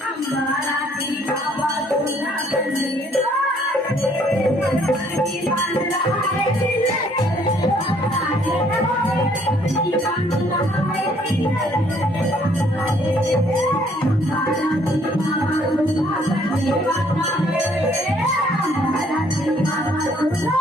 अंबाराची बाबा तुला गणपती बांधला आहे तिने गणपती बांधला आहे तिने अंबाराची बाबा तुला गणपती बांधला अंबाराची बाबा तुला